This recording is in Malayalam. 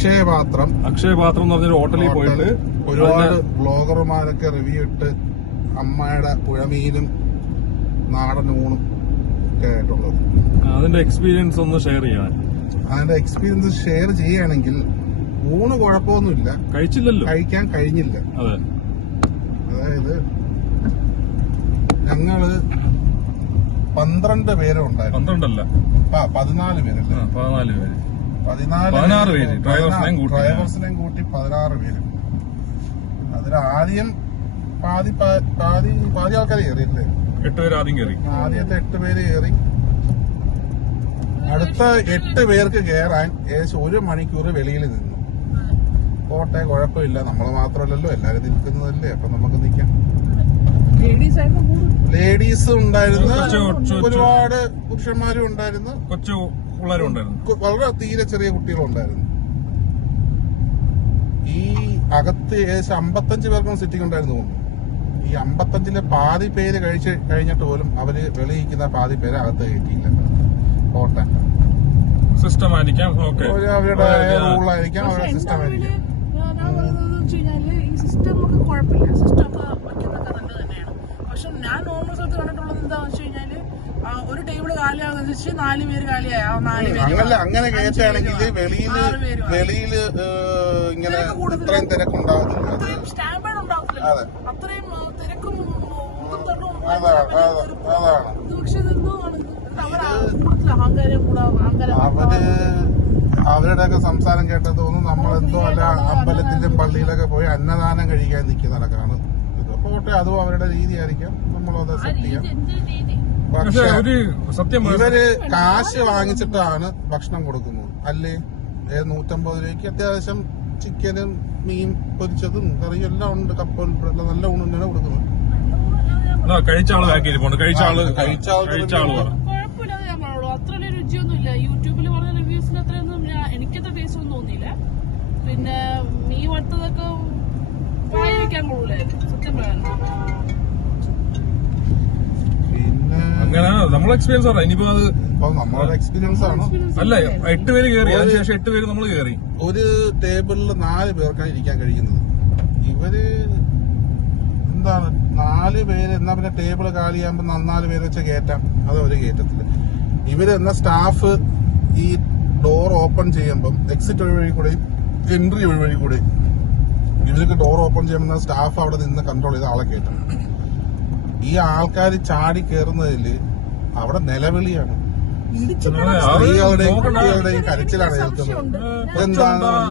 അക്ഷയപാത്രം എന്ന് പറഞ്ഞൊരു ഹോട്ടലിൽ പോയിട്ട് ഒരുപാട് ബ്ലോഗർമാരൊക്കെ റിവ്യൂ ഇട്ട് അമ്മയുടെ പുഴമീനും നാടൻ ഊണും ഒക്കെ ആയിട്ടുള്ളത്. അതിന്റെ എക്സ്പീരിയൻസ് ഒന്ന് ഷെയർ ചെയ്യാൻ. അതിന്റെ എക്സ്പീരിയൻസ് ഷെയർ ചെയ്യുകയാണെങ്കിൽ ഊണ് കുഴപ്പമൊന്നുമില്ല, കഴിച്ചില്ലല്ലോ, കഴിക്കാൻ കഴിഞ്ഞില്ല. അതായത് ഞങ്ങള് 12 പേരും ഉണ്ടായിരുന്നു. 12 അല്ല 14 പേരല്ലേ? 16 പേര് ഡ്രൈവേഴ്സിനെയും കൂട്ടി 16 പേര്. അതിലാദ്യം പാതി ആൾക്കാർ കയറിയില്ലേ? 8 പേര് ആദ്യം കയറി. ആദ്യത്തെ 8 പേര് കയറി. അടുത്ത 8 പേർക്ക് കയറാൻ ഏകദേശം 1 മണിക്കൂർ വെളിയിൽ നിന്നു. പോട്ടെ, കുഴപ്പമില്ല, നമ്മള് മാത്രമല്ലല്ലോ, എല്ലാരും നിൽക്കുന്നതല്ലേ, അപ്പൊ നമുക്ക് നിൽക്കാം. ലേഡീസ് ഉണ്ടായിരുന്നു, ഒരുപാട് പുരുഷന്മാരും ഉണ്ടായിരുന്നു, കൊച്ചു പിള്ളേരും ഉണ്ടായിരുന്നു, വളരെ തീരെ ചെറിയ കുട്ടികളുണ്ടായിരുന്നു. ഈ അകത്ത് ഏകദേശം 55 പേർക്കും സിറ്റിംഗ് ഉണ്ടായിരുന്നു തോന്നുന്നു. ഈ 55-ലെ പാതി പേര് കഴിഞ്ഞിട്ട് പോലും അവര് വെളിയിക്കുന്ന പാതി പേര് അകത്ത് കയറ്റിയില്ല. പോട്ടെ, സിസ്റ്റം ആയിരിക്കാം, അവരുടെ റൂളായിരിക്കാം, അവരുടെ സിസ്റ്റം ആയിരിക്കാം. ഈ സിസ്റ്റം ഒക്കെ കുഴപ്പമില്ല, സിസ്റ്റം ഒക്കെ വയ്ക്കുന്നതൊക്കെ നല്ലത് തന്നെയാണ്. പക്ഷെ ഞാൻ നോർമൽ സ്ഥലത്ത് കണ്ടിട്ടുള്ളത് എന്താണെന്ന് വെച്ച് കഴിഞ്ഞാല് ഒരു ടേബിള് കാലിയാകുന്ന 4 പേര് കാലിയായ 4 പേര് അങ്ങനെ കയറ്റുകയാണെങ്കിൽ വെളിയില് ഇങ്ങനെ ഇത്രയും തിരക്കുണ്ടാകുന്നില്ല, അത്രയും സ്റ്റാമ്പേഡ് ഉണ്ടാവത്തില്ല, അത്രയും തിരക്കും അതാണ്. പക്ഷെ അഹങ്കാരം അവരുടെയൊക്കെ സംസാരം കേട്ടത് തോന്നുന്നു നമ്മളെന്തോ അല്ല അമ്പലത്തിന്റെ പള്ളിയിലൊക്കെ പോയി അന്നദാനം കഴിക്കാൻ നിൽക്കുന്നതൊക്കെയാണ്. പോട്ടെ, അതും അവരുടെ രീതി ആയിരിക്കാം, നമ്മളത് അക്സെപ്റ്റ് ചെയ്യാം. പക്ഷെ ഇവര് കാശ് വാങ്ങിച്ചിട്ടാണ് ഭക്ഷണം കൊടുക്കുന്നത് അല്ലേ? 150 രൂപയ്ക്ക് അത്യാവശ്യം ചിക്കനും മീൻ പൊരിച്ചതും കറിയും എല്ലാം ഉണ്ട്, കപ്പൽ നല്ല ഊണ് തന്നെയാണ് കൊടുക്കുന്നത്. കുഴപ്പമില്ലാതെ ഞാൻ പറഞ്ഞോളൂ, അത്ര രുചിയൊന്നുമില്ല. യൂട്യൂബിൽ പറഞ്ഞ റിവ്യൂസിന് അത്രയൊന്നും എനിക്കത്ര ടേസ്റ്റ് ഒന്നും തോന്നിയില്ല. പിന്നെ മീൻ വറുത്തതൊക്കെ വായി വെക്കാൻ കൊള്ളൂലായിരുന്നു സത്യം പറയാൻ. അങ്ങനെ നമ്മളെ എക്സ്പീരിയൻസ് ആണ്. ഇനിയിപ്പോ അത് നമ്മളുടെ എക്സ്പീരിയൻസ് ആണ്. അല്ല, 8 പേര് കയറി, അതിനുശേഷം 8 പേര് നമ്മൾ കയറി. ഒരു ടേബിളിൽ 4 പേർക്കാണ് ഇരിക്കാൻ കഴിയുന്നത്. ഇവര് എന്താണ് 4 പേര് എന്നാ പിന്നെ ടേബിള് കാലിയാകുമ്പോ 4 പേര് വെച്ച് കയറ്റാം, അത് ഒരു കയറ്റത്തില്ല. ഇവര് എന്ന സ്റ്റാഫ് ഈ ഡോർ ഓപ്പൺ ചെയ്യുമ്പം എക്സിറ്റ് വഴി കൂടെ എൻട്രി വഴി കൂടെ ഇവർക്ക് ഡോർ ഓപ്പൺ ചെയ്യുമ്പോൾ സ്റ്റാഫ് അവിടെ നിന്ന് കൺട്രോൾ ചെയ്ത് ആളെ കയറ്റണം. ഈ ആൾക്കാർ ചാടി കയറുന്നതില് അവിടെ നിലവിളിയാണ്, സ്ത്രീകളുടെയും കുട്ടികളുടെയും കരച്ചിലാണ് കേൾക്കുന്നത്. എന്താണ്